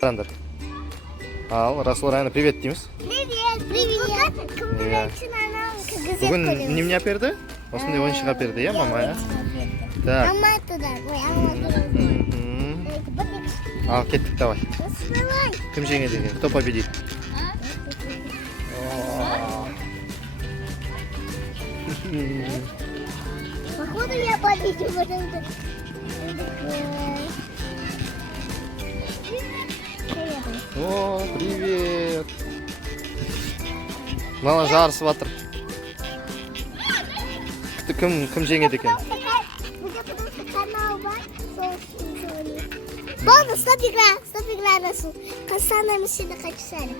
Ал, Расул Райна, привет дейміз. Привет. Бүгін немене әперді? Осындай ойыншық әперді, иә, мама, иә? Так. Ал, кеттік, давай. Кім жеңеді екен? Кто победит? Походу я победю, потому что... О, привет. Мана жарысып жатыр. Кім жеңеді екен? Ладно, стоп игра, Расул. Касана мужчина хочу сами.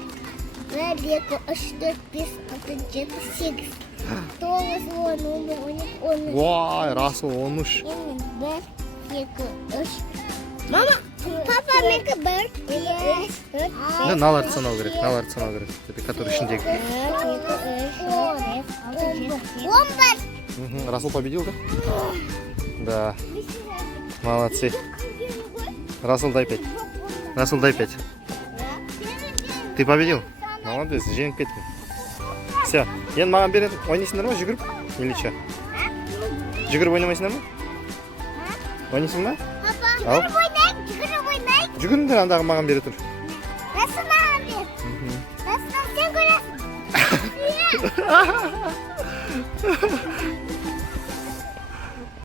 Ребеку, 4, 5, 6, 7, 8. Вай, Расул 13. Мама, папа, make a bird. Наларды санау керек, который ішіндегі. 11. Расул победил, да? Да. Молодцы. Расул, дай 5. Расул, дай 5. Ты победил? Молодец, жеңіп кеттің. Все. Енді маған береді. Ойнайсыңдар ма, жүгіріп? Или что? Жүгіріп ойнамайсыңдар ма? Ойнайсың ба? Папа, жүгіріп ойнайық. Жүгіріңдер, андағы маған бере тұр. Расул маған бер. Расул, сен көресің.